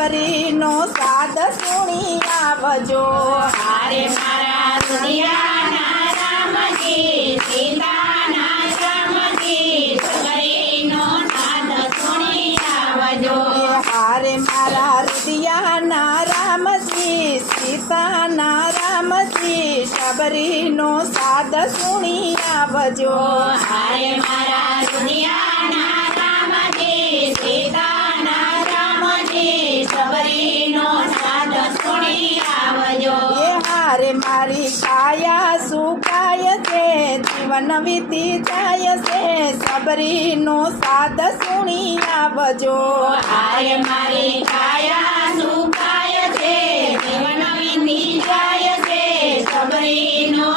સબરીનો સાદ સુણી આવજો. હારે મારા રુદિયાના રામજી, સીતાના રામજી, સબરીનો નાદ સુણી આવજો. હારે મારા રુદિયાના રામજી, સીતાના રામજી, સબરીનો સાદ સુણી આવજો. હારે મારા રુદિયાના રામજી, સીતાના રામજી, સબરીનો નાદ સુણી આવજો. હારે મારી કાયા સુકાય છે, જીવન વીતી જાય છે, સબરીનો સાદ સુણી આવજો. હારે મારી કાયા સુકાય છે, જીવન વીતી જાય છે, સબરીનો